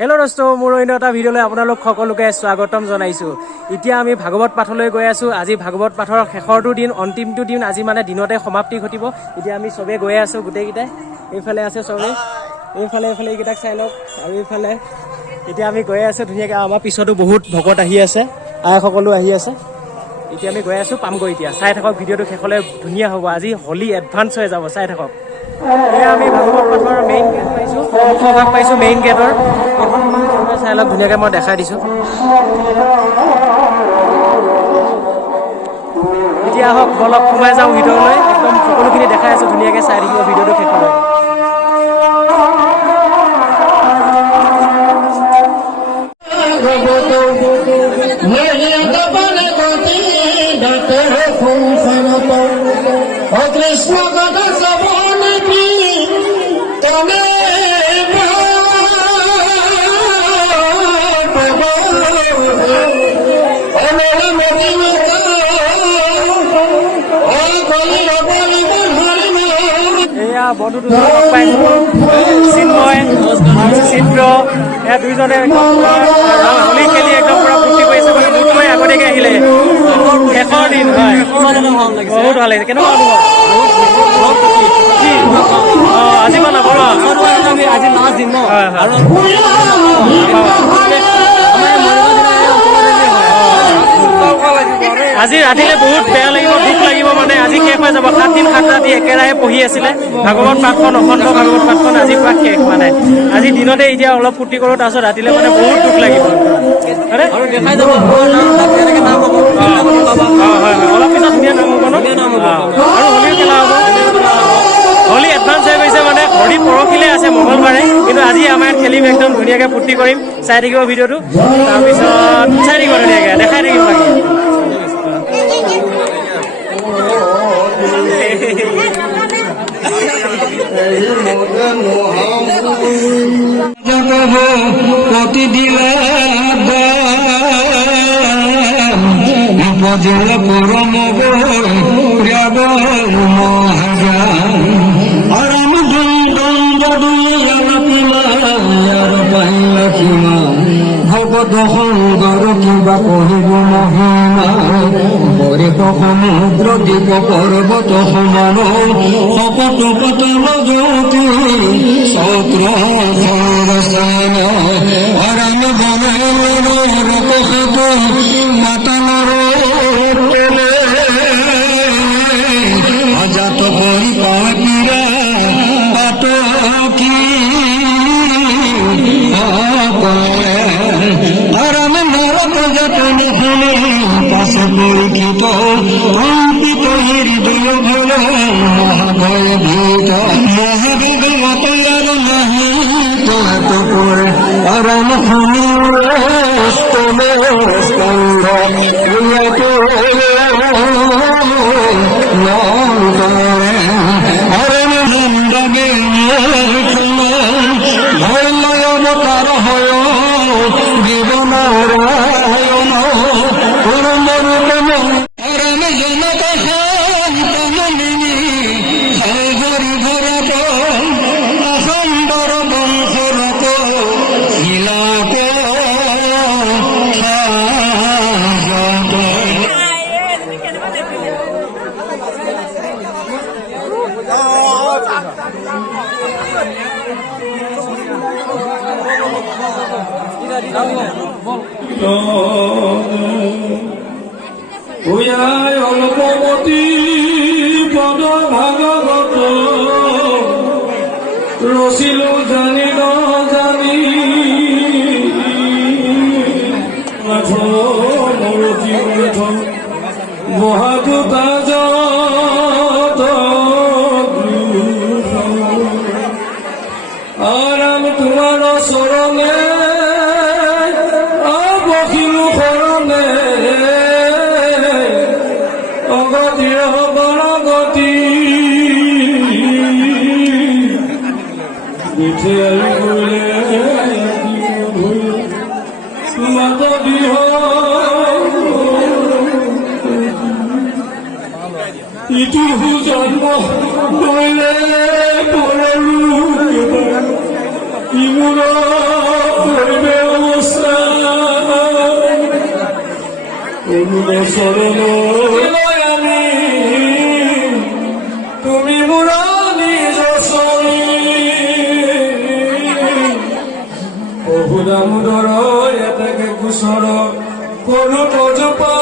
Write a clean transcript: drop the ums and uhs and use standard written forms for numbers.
Hello' দোস্ত, মোৰ অন্য এটা ভিডিঅ'লৈ আপোনালোক সকলোকে স্বাগতম জনাইছোঁ। এতিয়া আমি ভাগৱত পাঠলৈ গৈ আছোঁ। আজি ভাগৱত পাঠৰ শেষৰটো দিন, অন্তিমটো দিন। আজি মানে দিনতে সমাপ্তি ঘটিব। এতিয়া আমি চবেই গৈ আছোঁ, গোটেইকেইটাই। এইফালে আছে চবেই, এইফালে এইকেইটাক চাই লওক। আৰু এইফালে এতিয়া আমি গৈ আছোঁ ধুনীয়াকৈ। আমাৰ পিছতো বহুত ভকত আহি আছে, আইসকলো আহি আছে। এতিয়া আমি গৈ আছোঁ, পামগৈ এতিয়া। চাই থাকক, ভিডিঅ'টো শেষলৈ ধুনীয়া হ'ব। আজি হোলী এডভান্স হৈ যাব, চাই থাকক। এয়া আমি ভাগৱত পাঠৰ মেইন গেট পাইছোঁ, মুখভাগ পাইছোঁ মেইন গেটৰ। চাই লওক ধুনীয়াকৈ মই দেখাই দিছোঁ। এতিয়া আহক অলপ সোমাই যাওঁ ভিতৰলৈ। একদম সকলোখিনি দেখাই আছোঁ ধুনীয়াকৈ, চাই থাকিব ভিডিঅ'টো শেষলৈ। কৃষ্ণ কথা সবনে তনে এয়া বন্ধু দুজন লগ পাইছোঁ, চিন্ময় চিত্ৰ। এয়া দুইজনে হোলী খেলি একদম পুৰা ফূৰ্তি কৰিছে। মানে মোতকৈ আগতীয়াকৈ আহিলে। শেষৰ দিন হয়, বহুত ভাল লাগিছে। কেনেকুৱা অনুভৱ? আজি মই নাপাওঁ, আজি লাষ্ট দিন ন। আজি ৰাতিলে বহুত বেয়া লাগিব, দুখ লাগিব। মানে আজি শেষ হৈ যাব। 7 দিন 7 ৰাতি একেৰাহে পঢ়ি আছিলে ভাগৱত পাঠখন, অখণ্ড ভাগৱত পাঠখন। আজি পৰা শেষ। মানে আজি দিনতে এতিয়া অলপ ফূৰ্তি কৰোঁ, তাৰপিছত ৰাতিলে মানে বহুত দুখ লাগিব। আৰু দেখাই যাব কেনেকৈ নাম হ'ব। হয়, অলপ পিছত ধুনীয়া নাম হ'ব ন। আৰু হোলীও খেলা হ'ব। হোলী এডভান্স হৈ গৈছে। মানে হোলী পৰহিলৈ আছে, মঙলবাৰে। কিন্তু আজি আমাৰ ইয়াত খেলিম, একদম ধুনীয়াকৈ ফূৰ্তি কৰিম। চাই থাকিব ভিডিঅ'টো, তাৰপিছত চাই থাকিব ধুনীয়াকৈ, দেখাই থাকিম বাকী। প্রতিদিলা উপজেলা পরম আরাম ভগত সুন্দর কিবা কহিব মহিমা বরেক সমুদ্র দ্বীপ পর্বত সমান শপত পতন জ্যোতি সত্র আরাম বনরকত মাতানর অজাত পরিপাটিরা পাটকি আরাম নরক যতন হলে পাশে পরিচিত কম্পিত হৃদয় ভোল মহাভয় ভীত মহাবেগ মতয়ার নাহি তোহাত করে আরাম স্তলে স্কন্ধ আরাম নন্দগে ভয় অবতার হয় জীবনারায়ণ পরম জনক সন্তমিনী হরি ভরত অসন্দর বংশরত নীলাক অল্পমতি পদ ভাগৱত ৰচিলো জানি জানি বহাটো তাজত আৰাম তোমাৰ চৰণে বহিলো শৰণে অগতি অগতি মাত বিহ ইটো জন্ম কৰিলে পৰৰো ইমূৰ কৰিবে অৱস্থা অমূল চৰণ আমি তুমি মোৰ নিজ চৰি বহু দামোদৰ এটাকে গোচৰ কৰো তজোপা